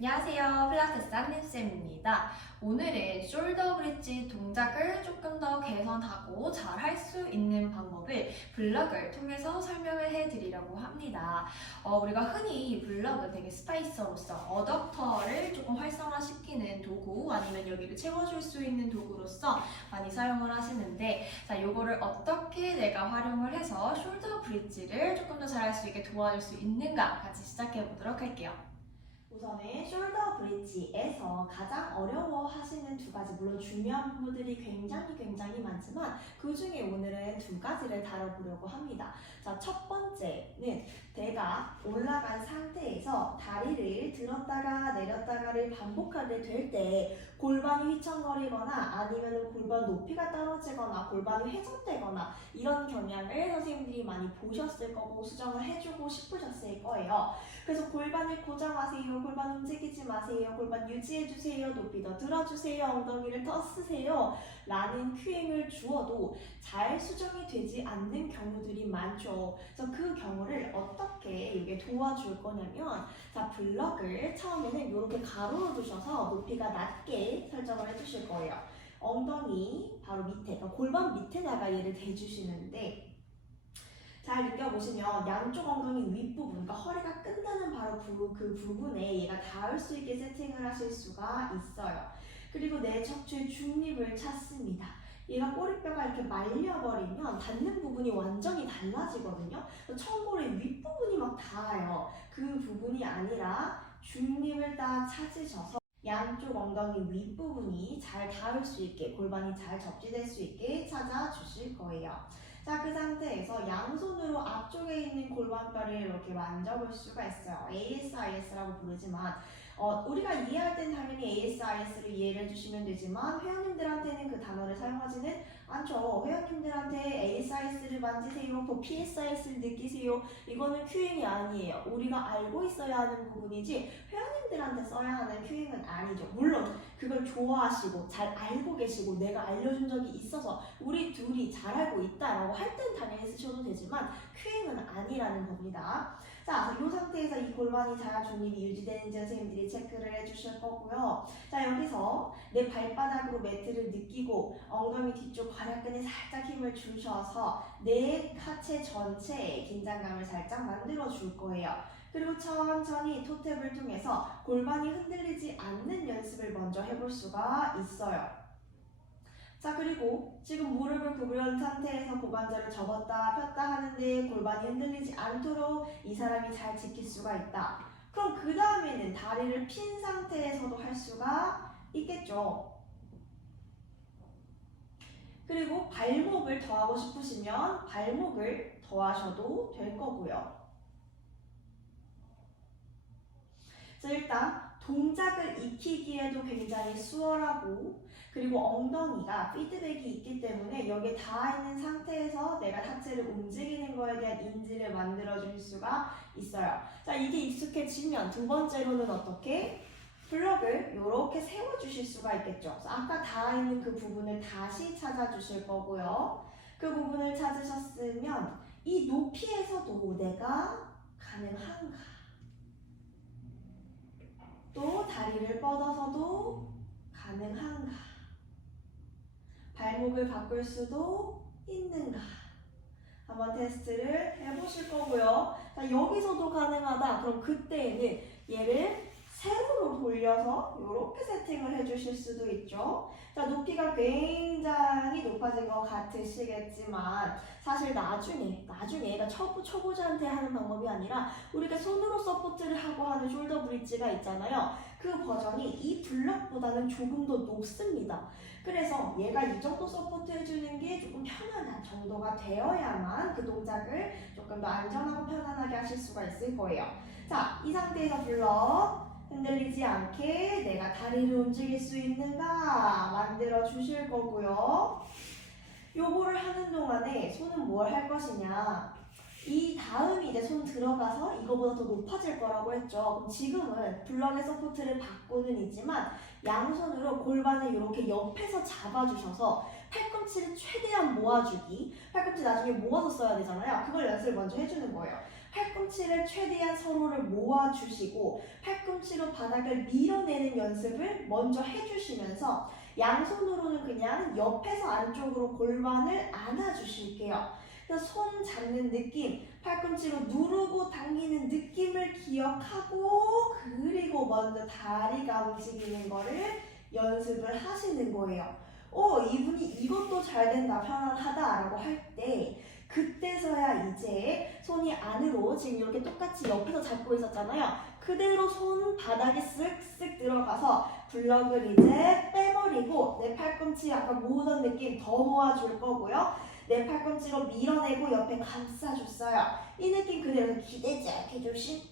안녕하세요. 필라테스 한림쌤입니다. 오늘은 숄더 브릿지 동작을 조금 더 개선하고 잘 할 수 있는 방법을 블럭을 통해서 설명을 해드리려고 합니다. 우리가 흔히 블럭은 되게 스파이서로서 어덕터를 조금 활성화시키는 도구 아니면 여기를 채워줄 수 있는 도구로서 많이 사용을 하시는데 자, 요거를 어떻게 내가 활용을 해서 숄더 브릿지를 조금 더 잘 할 수 있게 도와줄 수 있는가 같이 시작해 보도록 할게요. 우선은 숄더 브릿지에서 가장 어려워하시는 두 가지, 물론 중요한 부분들이 굉장히 많지만 그 중에 오늘은 두 가지를 다뤄보려고 합니다. 자, 첫 번째는 내가 올라간 상태에서 다리를 들었다가 내렸다가를 반복하게 될 때 골반이 휘청거리거나 아니면 골반 높이가 떨어지거나 골반이 회전되거나 이런 경향을 선생님들이 많이 보셨을 거고 수정을 해주고 싶으셨을 거예요. 그래서 골반을 고정하세요. 골반 움직이지 마세요. 골반 유지해주세요. 높이 더 들어주세요. 엉덩이를 더 쓰세요. 라는 큐잉을 주어도 잘 수정이 되지 않는 경우들이 많죠. 그래서 그 경우를 어떻게 이게 도와줄 거냐면 자, 블럭을 처음에는 이렇게 가로로 두셔서 높이가 낮게 설정을 해주실 거예요. 엉덩이 바로 밑에, 그러니까 골반 밑에다가 얘를 대주시는데 잘 느껴보시면 양쪽 엉덩이 윗부분, 그러니까 허리가 끝나는 바로 그 부분에 얘가 닿을 수 있게 세팅을 하실 수가 있어요. 그리고 내 척추의 중립을 찾습니다. 얘가 꼬리뼈가 이렇게 말려버리면 닿는 부분이 완전히 달라지거든요. 청골의 윗부분이 막 닿아요. 그 부분이 아니라 중립을 딱 찾으셔서 양쪽 엉덩이 윗부분이 잘 닿을 수 있게, 골반이 잘 접지될 수 있게 찾아주실 거예요. 자, 그 상태에서 양손으로 앞쪽에 있는 골반뼈를 이렇게 만져볼 수가 있어요. ASIS라고 부르지만 우리가 이해할 땐 당연히 ASIS를 이해를 해주시면 되지만 회원님들한테는 그 단어를 사용하지는 않죠. 회원님들한테 ASIS를 만지세요, 또 PSIS를 느끼세요. 이거는 큐잉이 아니에요. 우리가 알고 있어야 하는 부분이지 회원님들한테 써야 하는 큐잉은 아니죠. 물론 그걸 좋아하시고 잘 알고 계시고 내가 알려준 적이 있어서 우리 둘이 잘 알고 있다라고 할 땐 당연히 쓰셔도 되지만 큐잉은 아니라는 겁니다. 자, 이 상태에서 이 골반이 잘 중립이 유지되는지 선생님들이 체크를 해주실 거고요. 자, 여기서 내 발바닥으로 매트를 느끼고 엉덩이 뒤쪽 발약근에 살짝 힘을 주셔서 내 하체 전체에 긴장감을 살짝 만들어 줄 거예요. 그리고 천천히 토탭을 통해서 골반이 흔들리지 않는 연습을 먼저 해볼 수가 있어요. 자, 그리고 지금 무릎을 구부린 상태에서 고관절을 접었다 폈다 하는데 골반이 흔들리지 않도록 이 사람이 잘 지킬 수가 있다. 그럼 그 다음에는 다리를 핀 상태에서도 할 수가 있겠죠. 그리고 발목을 더하고 싶으시면 발목을 더하셔도 될 거고요. 자, 일단 동작을 익히기에도 굉장히 수월하고 그리고 엉덩이가 피드백이 있기 때문에 여기에 닿아있는 상태에서 내가 하체를 움직이는 거에 대한 인지를 만들어줄 수가 있어요. 자, 이게 익숙해지면 두 번째로는 어떻게? 블럭을 이렇게 세워주실 수가 있겠죠. 그래서 아까 닿아있는 그 부분을 다시 찾아주실 거고요. 그 부분을 찾으셨으면 이 높이에서도 내가 가능한가? 또 다리를 뻗어서도 가능한가? 발목을 바꿀 수도 있는가? 한번 테스트를 해보실 거고요. 자, 여기서도 가능하다. 그럼 그때는 얘를 세로로 돌려서 이렇게 세팅을 해주실 수도 있죠. 자, 높이가 굉장히 높아진 것 같으시겠지만 사실 나중에 얘가 초보자한테 하는 방법이 아니라 우리가 손으로 서포트를 하고 하는 숄더 브릿지가 있잖아요. 그 버전이 이 블럭보다는 조금 더 높습니다. 그래서 얘가 이 정도 서포트 해주는 게 조금 편안한 정도가 되어야만 그 동작을 조금 더 안전하고 편안하게 하실 수가 있을 거예요. 자, 이 상태에서 블럭 흔들리지 않게 내가 다리를 움직일 수 있는가 만들어 주실 거고요. 요거를 하는 동안에 손은 뭘 할 것이냐, 이 다음이 이제 손 들어가서 이거보다 더 높아질 거라고 했죠. 그럼 지금은 블럭의 서포트를 받고는 있지만 양손으로 골반을 이렇게 옆에서 잡아주셔서 팔꿈치를 최대한 모아주기. 팔꿈치 나중에 모아서 써야 되잖아요. 그걸 연습을 먼저 해주는 거예요. 팔꿈치를 최대한 서로를 모아주시고 팔꿈치로 바닥을 밀어내는 연습을 먼저 해주시면서 양손으로는 그냥 옆에서 안쪽으로 골반을 안아주실게요. 그래서 손 잡는 느낌, 팔꿈치로 누르고 당기는 느낌을 기억하고 그리고 먼저 다리가 움직이는 거를 연습을 하시는 거예요. 이분이 이것도 잘 된다, 편안하다라고 할 때 그때서야 이제 손이 안으로 지금 이렇게 똑같이 옆에서 잡고 있었잖아요. 그대로 손 바닥에 쓱쓱 들어가서 블럭을 이제 빼버리고 내 팔꿈치 아까 모으던 느낌 더 모아줄 거고요. 내 팔꿈치로 밀어내고 옆에 감싸줬어요. 이 느낌 그대로 기대지 않게 조심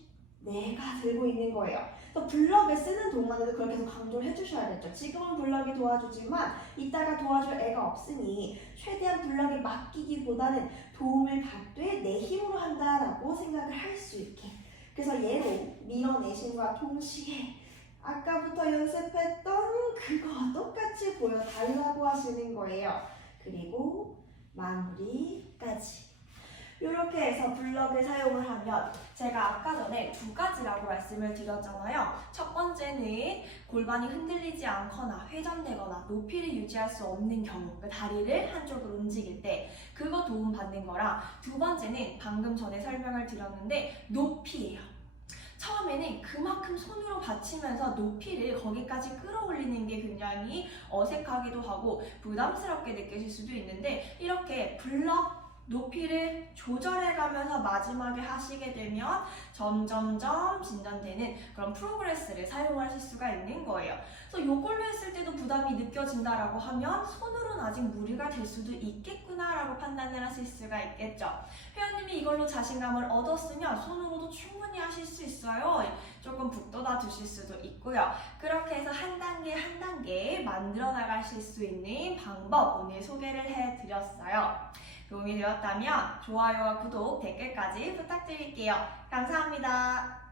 내가 들고 있는 거예요. 또 블럭을 쓰는 동안에도 그렇게 계속 강조를 해주셔야겠죠. 지금은 블럭이 도와주지만 이따가 도와줄 애가 없으니 최대한 블럭에 맡기기보다는 도움을 받되 내 힘으로 한다라고 생각을 할 수 있게. 그래서 얘로 밀어내심과 동시에 아까부터 연습했던 그거와 똑같이 보여달라고 하시는 거예요. 그리고 마무리까지. 이렇게 해서 블럭을 사용을 하면 제가 아까 전에 두 가지라고 말씀을 드렸잖아요. 첫 번째는 골반이 흔들리지 않거나 회전되거나 높이를 유지할 수 없는 경우, 그 다리를 한쪽으로 움직일 때 그거 도움받는 거랑, 두 번째는 방금 전에 설명을 드렸는데 높이예요. 처음에는 그만큼 손으로 받치면서 높이를 거기까지 끌어올리는 게 굉장히 어색하기도 하고 부담스럽게 느껴질 수도 있는데, 이렇게 블럭 높이를 조절해가면서 마지막에 하시게 되면 점점점 진전되는 그런 프로그레스를 사용하실 수가 있는 거예요. 그래서 이걸로 했을 때도 부담이 느껴진다라고 하면 손으로는 아직 무리가 될 수도 있겠구나라고 판단을 하실 수가 있겠죠. 회원님이 이걸로 자신감을 얻었으면 손으로도 충분히 하실 수 있어요. 조금 북돋아 두실 수도 있고요. 그렇게 해서 한 단계 한 단계 만들어 나가실 수 있는 방법 오늘 소개를 해드렸어요. 도움이 되었다면 좋아요와 구독, 댓글까지 부탁드릴게요. 감사합니다.